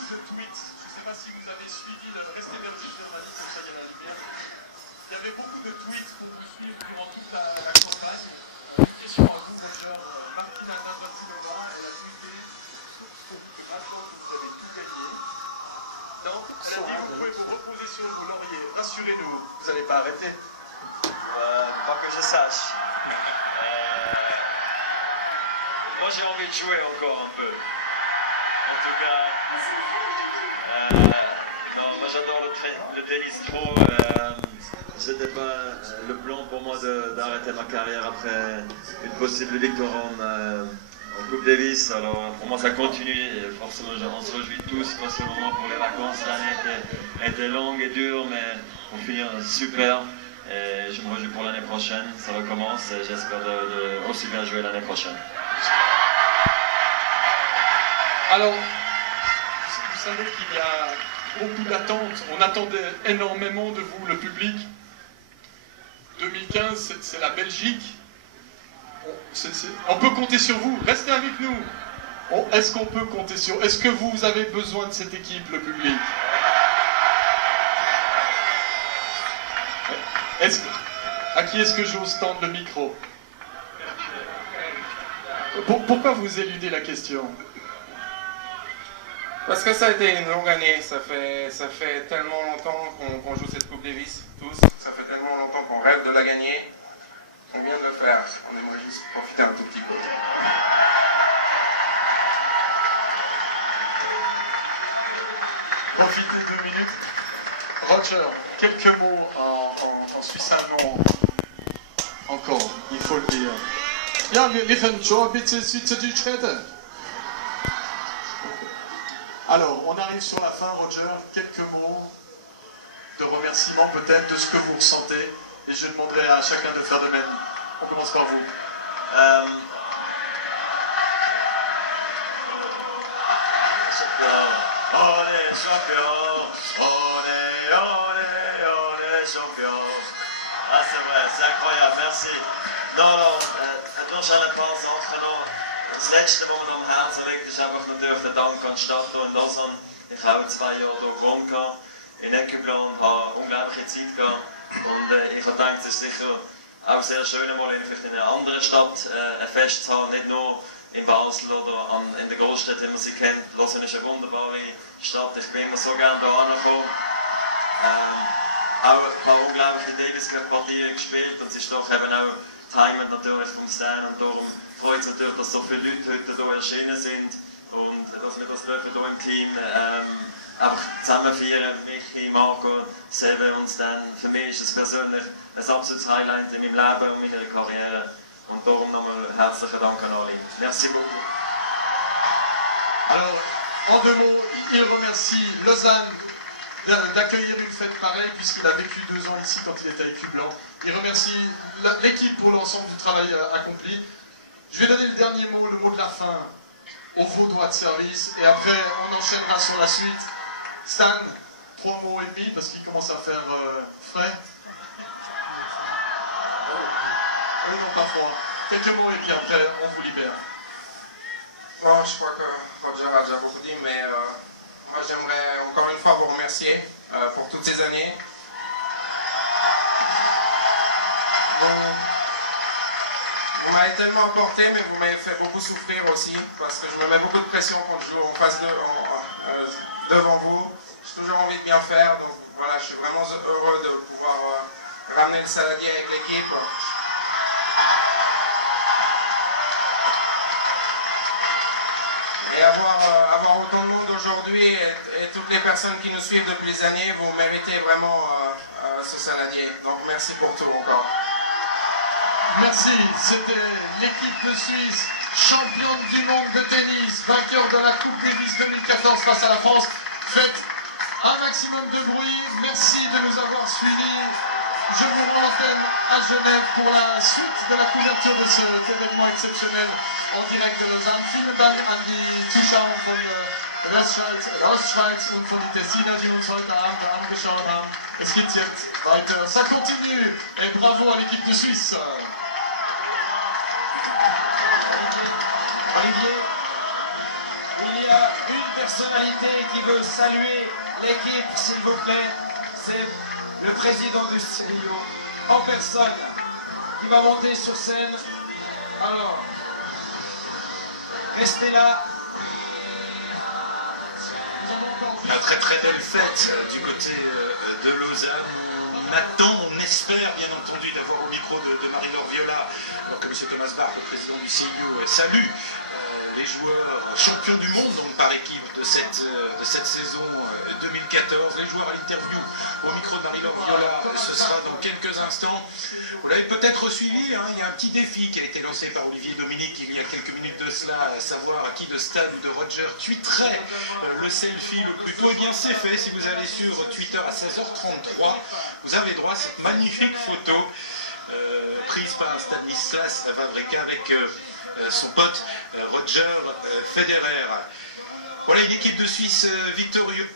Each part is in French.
beaucoup de tweets. Je ne sais pas si vous avez suivi le Restez Belgique, Germanie, comme ça il y a la lumière. Il y avait beaucoup de tweets pour vous suivre durant toute la campagne. Une question à vous, Roger. Martina Navratilova, elle a tweeté que maintenant vous avez tout gagné. Non, elle a dit que vous pouvez vous reposer sur vos lauriers. Rassurez-nous, vous n'allez pas arrêter. Pas que je sache. Moi j'ai envie de jouer encore un peu. En tout cas, non, moi j'adore le tennis trop. C'était pas le plan pour moi d'arrêter ma carrière après une possible victoire en Coupe Davis. Alors pour moi ça continue et forcément on se réjouit tous, pas seulement pour les vacances. L'année était longue et dure, mais on finit super. Et je me réjouis pour l'année prochaine, ça recommence et j'espère de aussi bien jouer l'année prochaine. Alors, vous savez qu'il y a beaucoup d'attentes. On attendait énormément de vous, le public. 2015, c'est la Belgique. On peut compter sur vous. Restez avec nous. Est-ce qu'on peut compter sur... Est-ce que vous avez besoin de cette équipe, le public? À qui est-ce que j'ose tendre le micro? Pourquoi vous éludez la question? Parce que ça a été une longue année, ça fait tellement longtemps qu'on joue cette Coupe Davis, tous. Ça fait tellement longtemps qu'on rêve de la gagner. On vient de le faire, on aimerait juste profiter un tout petit peu. Profitez 2 minutes. Roger, quelques mots en suisse allemand. Encore, il faut le dire. Ja, wir können schon ein bisschen Schweizerdeutsch reden. Alors, on arrive sur la fin, Roger. Quelques mots de remerciement peut-être de ce que vous ressentez. Et je demanderai à chacun de faire de même. On commence par vous. Champion. Ah, c'est vrai, c'est incroyable, merci. Non, durch alle paar Sachen noch. Das Letzte, was mir am Herzen liegt, ist einfach natürlich der Dank an die Stadt und Lausanne. Ich habe auch 2 Jahre hier gewohnt, in Eckeblon, ein paar unglaubliche Zeit gehabt. Und ich habe gedacht, es ist sicher auch sehr schön, mal vielleicht in einer anderen Stadt ein Fest zu haben, nicht nur in Basel oder in der Großstadt, wie man sie kennt. Lausanne ist eine wunderbare Stadt, ich bin immer so gerne hier angekommen. Auch ein paar unglaubliche Davis-Cup-Partien gespielt und es ist doch eben auch die Heimat natürlich vom Stan und darum freut es natürlich, dass so viele Leute heute hier erschienen sind und dass wir das dürfen hier im Team einfach zusammen feiern. Michi, Marco, Seve und Stan. Für mich ist es persönlich ein absolutes Highlight in meinem Leben und meiner Karriere und darum nochmal herzlichen Dank an alle. Merci beaucoup. Alors, en 2 mots, il remercie Lausanne d'accueillir une fête pareille puisqu'il a vécu 2 ans ici quand il était avec Blanc. Il remercie l'équipe pour l'ensemble du travail accompli. Je vais donner le dernier mot, le mot de la fin aux Vaudois de service et après on enchaînera sur la suite. Stan, 3 mots et demi parce qu'il commence à faire frais. Oh non, pas froid. Quelques mots et puis après on vous libère. Bon, je crois que Roger a déjà beaucoup dit, mais moi j'aimerais encore une fois vous remercier pour toutes ces années. Vous m'avez tellement apporté, mais vous m'avez fait beaucoup souffrir aussi, parce que je me mets beaucoup de pression quand je joue en face devant vous. J'ai toujours envie de bien faire, donc voilà, je suis vraiment heureux de pouvoir ramener le saladier avec l'équipe. Et avoir autant de monde aujourd'hui et toutes les personnes qui nous suivent depuis les années, vous méritez vraiment ce saladier. Donc merci pour tout encore. Merci, c'était l'équipe de Suisse, championne du monde de tennis, vainqueur de la Coupe Davis 2014 face à la France. Faites un maximum de bruit, merci de nous avoir suivis. Je vous rends l'antenne à Genève pour la suite de la couverture de cet événement exceptionnel en direct de Lausanne. Vielen Dank an die Zuschauer von Ostschweiz und von die Tessiner, die uns heute Abend angeschaut haben. Es geht jetzt weiter, ça continue et bravo à l'équipe de Suisse. Olivier. Il y a une personnalité qui veut saluer l'équipe, s'il vous plaît. C'est le président du CIO en personne qui va monter sur scène. Alors, restez là. Une très très belle fête du côté de Lausanne. On attend, on espère bien entendu d'avoir au micro de Marie-Laure Viola, alors que M. Thomas Bach, le président du CIO, salue les joueurs champions du monde donc, par équipe de cette saison 2014. Les joueurs à l'interview au micro de Marie-Laure Viola, ce sera dans quelques instants. Vous l'avez peut-être suivi, hein, il y a un petit défi qui a été lancé par Olivier Dominique il y a quelques minutes de cela, à savoir à qui de Stan ou de Roger tweeterait le selfie le plus tôt. Eh bien c'est fait, si vous allez sur Twitter à 16h33, vous avez droit à cette magnifique photo prise par Stanislas Wawrinka avec son pote Roger Federer. Voilà une équipe de Suisse victorieuse.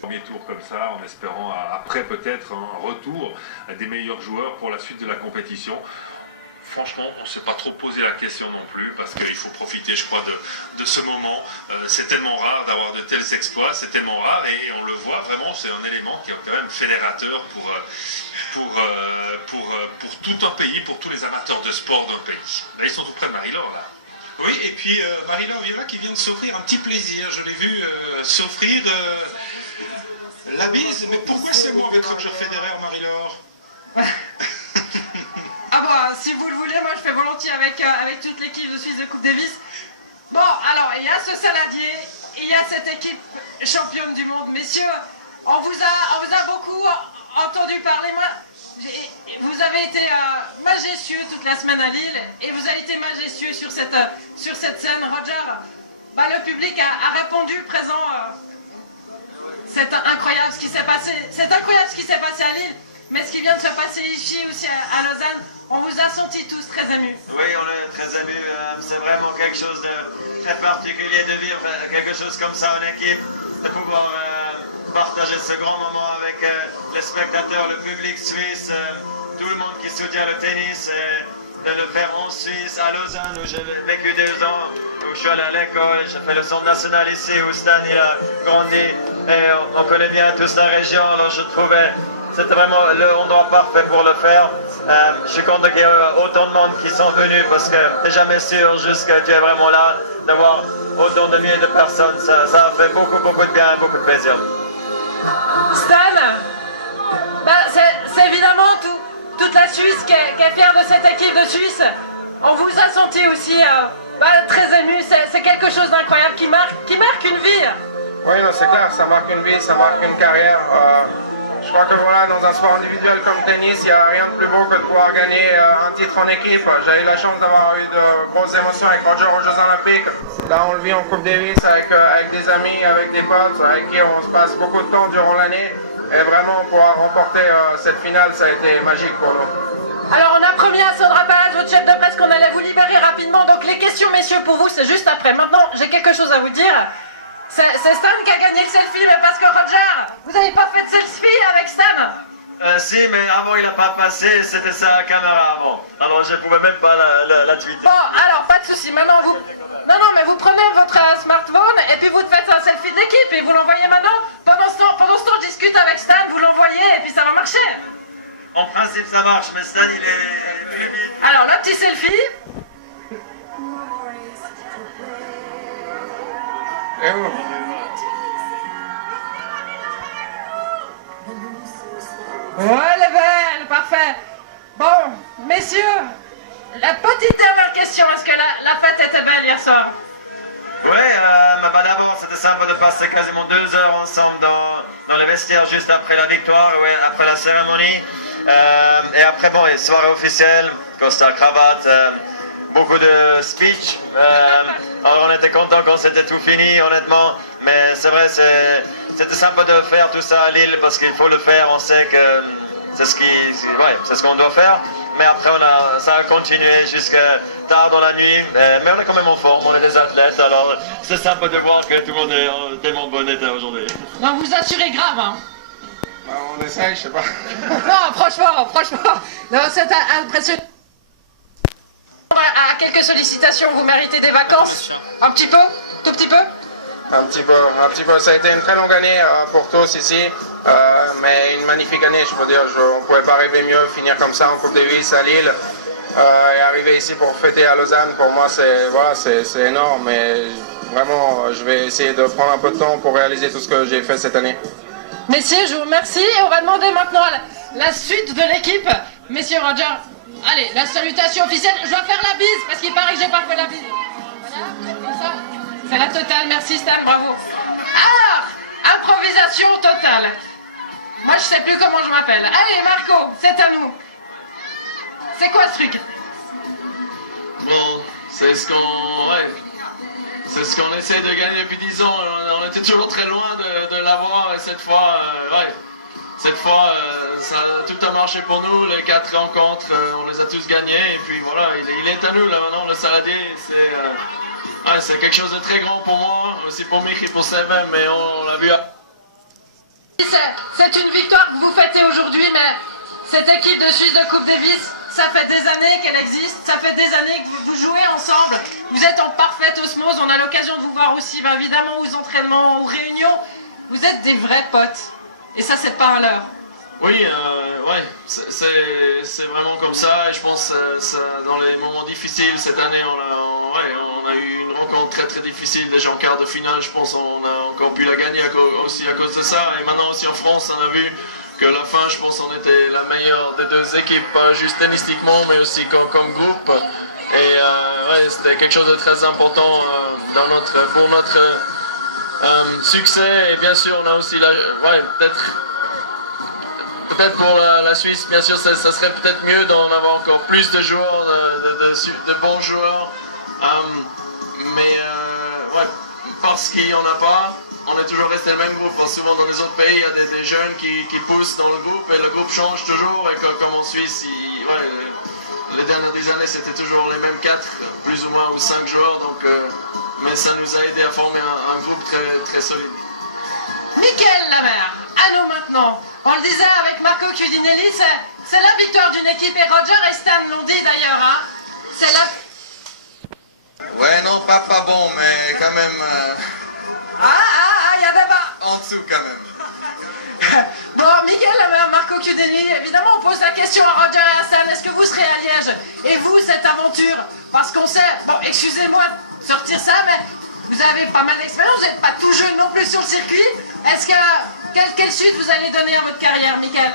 Premier tour comme ça, en espérant après peut-être un retour des meilleurs joueurs pour la suite de la compétition. Franchement, on ne s'est pas trop posé la question non plus, parce qu'il faut profiter, je crois, de ce moment. C'est tellement rare d'avoir de tels exploits, c'est tellement rare, et on le voit vraiment, c'est un élément qui est quand même fédérateur pour tout un pays, pour tous les amateurs de sport d'un pays. Là, ils sont tout près de Marie-Laure, là. Oui, et puis Marie-Laure Viola qui vient de s'offrir un petit plaisir. Je l'ai vu s'offrir la bise. Mais pourquoi seulement avec Roger Federer, Marie-Laure? Ah bon, si vous le voulez, moi je fais volontiers avec toute l'équipe de Suisse de Coupe Davis. Bon, alors, il y a ce saladier, il y a cette équipe championne du monde. Messieurs, on vous a beaucoup entendu parler. Moi, vous avez été majestueux toute la semaine à Lille, et vous avez été majestueux sur cette scène. Roger, le public a répondu présent. C'est incroyable ce qui s'est passé. C'est incroyable ce qui s'est passé à Lille, mais ce qui vient de se passer ici aussi à Lausanne, on vous a sentis tous très émus. Oui, on est très émus. C'est vraiment quelque chose de très particulier de vivre quelque chose comme ça en équipe, de pouvoir partager ce grand moment avec les spectateurs, le public suisse, tout le monde qui soutient le tennis, et de le faire en Suisse, à Lausanne, où j'ai vécu 2 ans, où je suis allé à l'école, j'ai fait le centre national ici, où Stan il a grandi, et on connaît bien toute la région, alors je trouvais c'était vraiment l'endroit parfait pour le faire. Je suis content qu'il y ait autant de monde qui sont venus, parce que tu n'es jamais sûr juste que tu es vraiment là, d'avoir autant de milliers de personnes, ça a fait beaucoup de bien et beaucoup de plaisir. Stan, c'est évidemment toute la Suisse qui est fière de cette équipe de Suisse. On vous a senti aussi très ému. C'est quelque chose d'incroyable qui marque une vie. Oui, non, c'est clair, ça marque une vie, ça marque une carrière. Je crois que voilà, dans un sport individuel comme le tennis, il n'y a rien de plus beau que de pouvoir gagner un titre en équipe. J'ai eu la chance d'avoir eu de grosses émotions avec Roger aux Jeux Olympiques. Là, on le vit en Coupe Davis avec des amis, avec des potes, avec qui on se passe beaucoup de temps durant l'année. Et vraiment, pouvoir remporter cette finale, ça a été magique pour nous. Alors, on a promis à Sandra Paz, votre chef de presse, qu'on allait vous libérer rapidement. Donc, les questions, messieurs, pour vous, c'est juste après. Maintenant, j'ai quelque chose à vous dire. C'est Stan qui a gagné le selfie, mais parce que Roger, vous n'avez pas fait de selfie avec Stan? Si, mais avant il n'a pas passé, c'était sa caméra avant. Alors je ne pouvais même pas la tweeter. Bon, alors, pas de souci. Maintenant, vous... Non, mais vous prenez votre smartphone et puis vous faites un selfie d'équipe et vous l'envoyez maintenant. Pendant ce temps, je discute avec Stan, vous l'envoyez et puis ça va marcher. En principe ça marche, mais Stan il est plus vite. Alors, le petit selfie. Et où? Ouais, elle est belle, parfait. Bon, messieurs, la petite dernière question, est-ce que la fête était belle hier soir? Oui, d'abord c'était sympa de passer quasiment 2 heures ensemble dans les vestiaires juste après la victoire, ouais, après la cérémonie. Et après, bon, soirée officielle, costard, cravate, beaucoup de speech. Alors on était content quand c'était tout fini, honnêtement. Mais c'est vrai, c'était sympa de faire tout ça à Lille parce qu'il faut le faire. On sait que c'est ce qu'on doit faire. Mais après, ça a continué jusqu'à tard dans la nuit. Mais on est quand même en forme, on est des athlètes. Alors c'est sympa de voir que tout le monde est en tellement bon état aujourd'hui. Non, vous assurez grave, hein. On essaye, je sais pas. Non, franchement. Non, c'est impressionnant. à quelques sollicitations, vous méritez des vacances? Un petit peu? Tout petit peu? Un petit peu. Ça a été une très longue année pour tous ici, mais une magnifique année, je veux dire. On ne pouvait pas rêver mieux, finir comme ça en Coupe Davis à Lille et arriver ici pour fêter à Lausanne. Pour moi, c'est énorme, mais vraiment, je vais essayer de prendre un peu de temps pour réaliser tout ce que j'ai fait cette année. Messieurs, je vous remercie et on va demander maintenant la suite de l'équipe. Messieurs Roger, allez, la salutation officielle. Je dois faire la bise parce qu'il paraît que j'ai pas fait la bise. Voilà, comme ça. C'est la totale, merci Stan, bravo. Alors, improvisation totale. Moi je sais plus comment je m'appelle. Allez Marco, c'est à nous. C'est quoi ce truc? Bon, c'est ce qu'on... Ouais. C'est ce qu'on essaie de gagner depuis 10 ans. On était toujours très loin de l'avoir et cette fois, tout a marché pour nous. Les 4 rencontres, on les a tous gagnés et puis voilà, il est à nous là maintenant, le Saladier. C'est quelque chose de très grand pour moi, aussi pour Mick et pour Seb, mais on l'a vu. C'est une victoire que vous fêtez aujourd'hui, mais cette équipe de Suisse de Coupe Davis, ça fait des années qu'elle existe, ça fait des années que vous jouez ensemble, vous êtes en parfaite osmose, on a l'occasion de vous voir aussi, évidemment, aux entraînements, aux réunions, vous êtes des vrais potes, et ça c'est pas un leurre. Oui, ouais, c'est vraiment comme ça, et je pense dans les moments difficiles, cette année, on a eu une rencontre très très difficile, déjà en quart de finale, je pense on a encore pu la gagner aussi à cause de ça, et maintenant aussi en France, on a vu que la fin, je pense on était la meilleure des deux équipes, pas juste tennistiquement, mais aussi comme groupe, et ouais, c'était quelque chose de très important pour notre succès, et bien sûr on a aussi, peut-être pour la Suisse, bien sûr, ça serait peut-être mieux d'en avoir encore plus de joueurs, de bons joueurs. Ouais, parce qu'il n'y en a pas, on est toujours resté le même groupe. Parce que souvent dans les autres pays, il y a des jeunes qui poussent dans le groupe et le groupe change toujours. Et comme en Suisse, les dernières 10 années, c'était toujours les mêmes 4, plus ou moins, ou 5 joueurs. Donc, mais ça nous a aidé à former un groupe très, très solide. Mickaël Lamère, à nous maintenant. On le disait avec Marco Chiudinelli, c'est la victoire d'une équipe, et Roger et Stan l'ont dit d'ailleurs, hein. C'est la... Ouais, non, pas bon, mais quand même... il y a débat. En dessous, quand même. Bon, Mickaël Lamère, Marco Chiudinelli, évidemment on pose la question à Roger et à Stan, est-ce que vous serez à Liège? Et vous, cette aventure? Parce qu'on sait, bon, excusez-moi de sortir ça, mais vous avez pas mal d'expérience, vous n'êtes pas tout jeune non plus sur le circuit. Est-ce que... Quelle suite vous allez donner à votre carrière, Mickaël?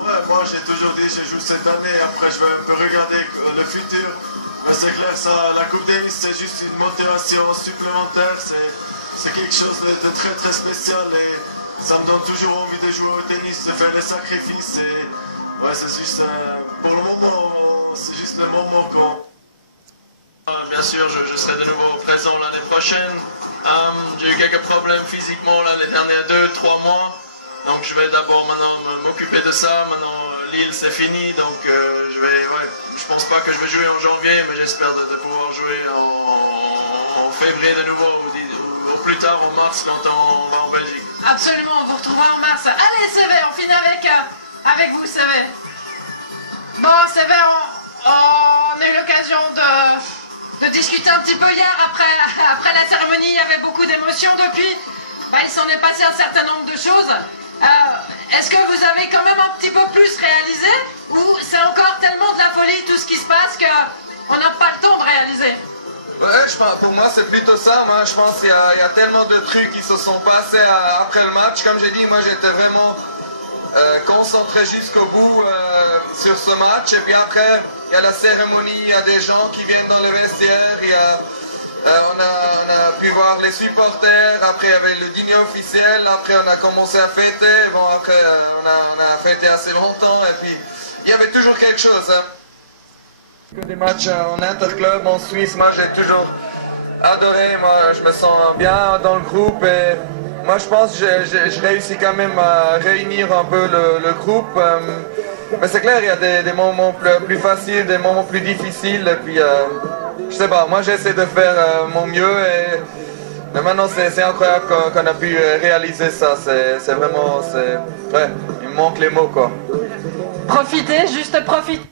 Ouais, moi j'ai toujours dit je joue cette année, après je vais un peu regarder le futur. Mais c'est clair, la Coupe Davis c'est juste une motivation supplémentaire, c'est quelque chose de très très spécial et ça me donne toujours envie de jouer au tennis, de faire les sacrifices. Et ouais, c'est juste pour le moment, c'est juste le moment qu'on... Bien sûr, je serai de nouveau présent l'année prochaine. J'ai eu quelques problèmes physiquement là, les derniers 2-3 mois, donc je vais d'abord maintenant m'occuper de ça. Maintenant Lille c'est fini, donc je pense pas que je vais jouer en janvier, mais j'espère de pouvoir jouer en février de nouveau ou au plus tard en mars quand on va en Belgique. Absolument, on vous retrouvera en mars. Allez CV, on finit avec vous CV. Bon CV, on a eu l'occasion de discuter un petit peu hier après la cérémonie, il y avait beaucoup d'émotions depuis. Il s'en est passé un certain nombre de choses. Est-ce que vous avez quand même un petit peu plus réalisé ou c'est encore tellement de la folie tout ce qui se passe qu'on n'a pas le temps de réaliser? Ouais, pour moi c'est plutôt ça. Moi je pense qu'il y a tellement de trucs qui se sont passés après le match. Comme j'ai dit, moi j'étais vraiment concentré jusqu'au bout sur ce match. Et puis après, il y a la cérémonie, il y a des gens qui viennent dans le vestiaire, on a pu voir les supporters, après il y avait le dîner officiel, après on a commencé à fêter, bon après on a fêté assez longtemps et puis il y avait toujours quelque chose. Hein. Des matchs en interclub en Suisse, moi j'ai toujours adoré, moi je me sens bien dans le groupe et moi je pense que je réussis quand même à réunir un peu le groupe. Mais c'est clair, il y a des moments plus faciles, des moments plus difficiles, et puis je sais pas, moi j'essaie de faire mon mieux, et maintenant c'est incroyable qu'on a pu réaliser ça, c'est vraiment, ouais, il me manque les mots quoi. Profitez, juste profitez.